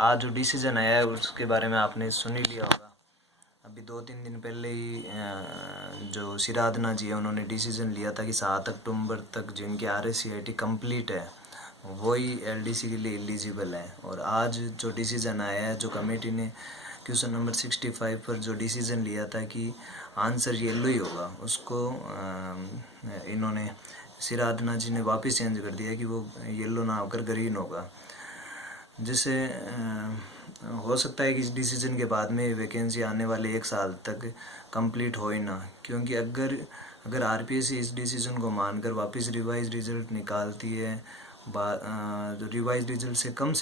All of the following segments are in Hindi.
आज जो डिसीज़न आया है उसके बारे में आपने सुन ही लिया होगा। अभी 2-3 दिन पहले ही जो सिराधना जी है उन्होंने डिसीज़न लिया था कि 7 अक्टूबर तक जिनकी RACIT कंप्लीट है वही LDC के लिए एलिजिबल है। और आज जो डिसीज़न आया है, जो कमेटी ने क्वेश्चन नंबर 65 पर जो डिसीज़न लिया था कि आंसर येलो ही होगा, उसको इन्होंने सिराधना जी ने वापस चेंज कर दिया कि वो येलो ना होकर ग्रीन होगा, जिससे हो सकता है कि इस डिसीज़न के बाद में वैकेंसी आने वाले 1 साल तक कंप्लीट हो ही ना। क्योंकि अगर RPSC इस डिसीज़न को मानकर वापस रिवाइज रिज़ल्ट निकालती है, जो रिवाइज रिज़ल्ट से कम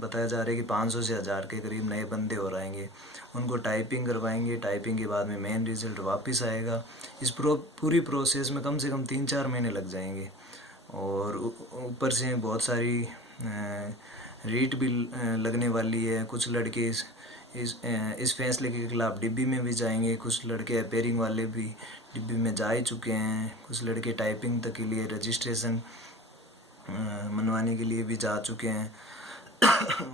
बताया जा रहा है कि 500 से 1000 के करीब नए बंदे हो रहेंगे, उनको टाइपिंग करवाएंगे, टाइपिंग के बाद में मेन रिज़ल्ट वापस आएगा। इस पूरी प्रोसेस में कम से कम 3-4 महीने लग जाएंगे। और ऊपर से बहुत सारी रीट भी लगने वाली है। कुछ लड़के इस फैसले के खिलाफ डिब्बी में भी जाएंगे, कुछ लड़के अपेयरिंग वाले भी डिब्बी में जा ही चुके हैं, कुछ लड़के टाइपिंग तक के लिए रजिस्ट्रेशन मनवाने के लिए भी जा चुके हैं।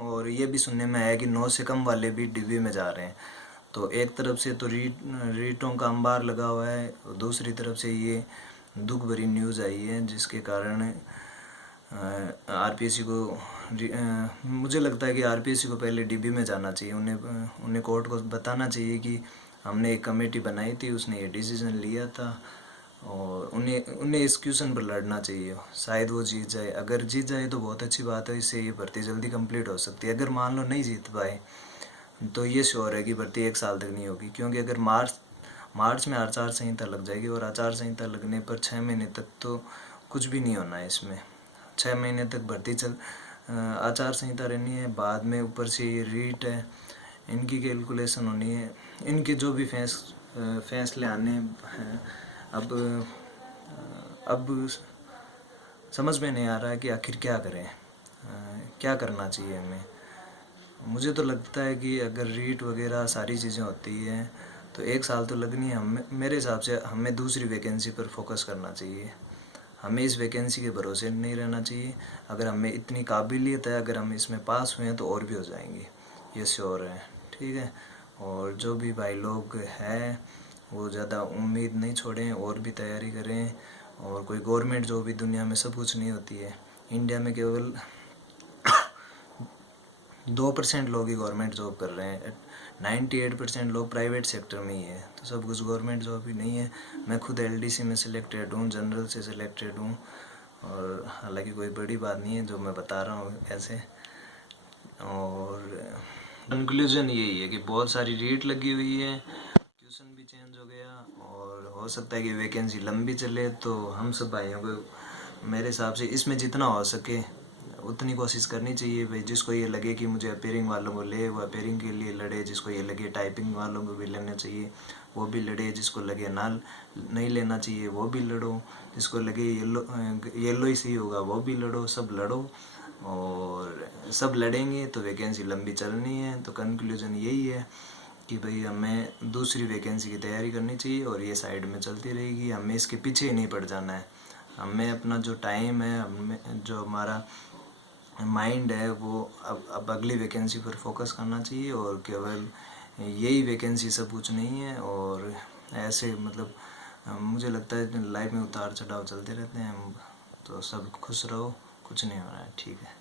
और ये भी सुनने में आया कि 9 से कम वाले भी डिब्बी में जा रहे हैं। तो एक तरफ से तो रीटों का अंबार लगा हुआ है, और दूसरी तरफ से ये दुख भरी न्यूज़ आई है जिसके कारण RPSC को मुझे लगता है कि RPSC को पहले डिब्बी में जाना चाहिए। उन्हें कोर्ट को बताना चाहिए कि हमने एक कमेटी बनाई थी, उसने ये डिसीज़न लिया था, और उन्हें इस क्वेश्चन पर लड़ना चाहिए। शायद वो जीत जाए। अगर जीत जाए तो बहुत अच्छी बात है, इससे ये भर्ती जल्दी कंप्लीट हो सकती है। अगर मान लो नहीं जीत पाए तो ये श्योर है कि भर्ती 1 साल तक नहीं होगी। क्योंकि अगर मार्च में आचार संहिता लग जाएगी, और आचार संहिता लगने पर 6 महीने तक तो कुछ भी नहीं होना है इसमें। 6 महीने तक भर्ती आचार संहिता रहनी है। बाद में ऊपर से ये रीट है, इनकी कैलकुलेशन होनी है, इनके जो भी फैसले आने हैं। अब समझ में नहीं आ रहा है कि आखिर क्या करें, क्या करना चाहिए हमें। मुझे तो लगता है कि अगर रीट वगैरह सारी चीज़ें होती हैं तो 1 साल तो लगनी है। मेरे हिसाब से हमें दूसरी वैकेंसी पर फोकस करना चाहिए। हमें इस वैकेंसी के भरोसे नहीं रहना चाहिए। अगर हमें इतनी काबिलियत है, अगर हम इसमें पास हुए हैं तो और भी हो जाएंगे, ये श्योर है। ठीक है। और जो भी भाई लोग हैं वो ज़्यादा उम्मीद नहीं छोड़ें, और भी तैयारी करें। और कोई गवर्नमेंट जॉब भी दुनिया में सब कुछ नहीं होती है। इंडिया में केवल 2% लोग ही गवर्नमेंट जॉब कर रहे हैं, 98% लोग प्राइवेट सेक्टर में ही है। तो सब कुछ गवर्नमेंट जॉब ही नहीं है। मैं खुद LDC में सिलेक्टेड हूँ, जनरल से सिलेक्टेड हूँ, और हालांकि कोई बड़ी बात नहीं है जो मैं बता रहा हूँ ऐसे। और कंक्लूजन यही है कि बहुत सारी रीट लगी हुई है, क्वेश्चन भी चेंज हो गया, और हो सकता है कि वैकेंसी लंबी चले। तो हम सब भाइयों को मेरे हिसाब से इसमें जितना हो सके उतनी कोशिश करनी चाहिए। भाई जिसको ये लगे कि मुझे अपेयरिंग वालों को ले, वो अपेयरिंग के लिए लड़े। जिसको ये लगे टाइपिंग वालों को भी लेना चाहिए, वो भी लड़े। जिसको लगे नहीं लेना चाहिए, वो भी लड़ो। जिसको लगे येलो ही सही होगा, वो भी लड़ो। सब लड़ो, और सब लड़ेंगे तो वैकेंसी लंबी चलनी है। तो कंक्लूजन यही है कि भाई हमें दूसरी वैकेंसी की तैयारी करनी चाहिए, और ये साइड में चलती रहेगी। हमें इसके पीछे ही नहीं पड़ जाना है। हमें अपना जो टाइम है, हमें जो हमारा माइंड है, वो अब अगली वैकेंसी पर फोकस करना चाहिए। और केवल यही वैकेंसी सब कुछ नहीं है। और ऐसे मतलब मुझे लगता है लाइफ में उतार चढ़ाव चलते रहते हैं। तो सब खुश रहो, कुछ नहीं हो रहा है। ठीक है।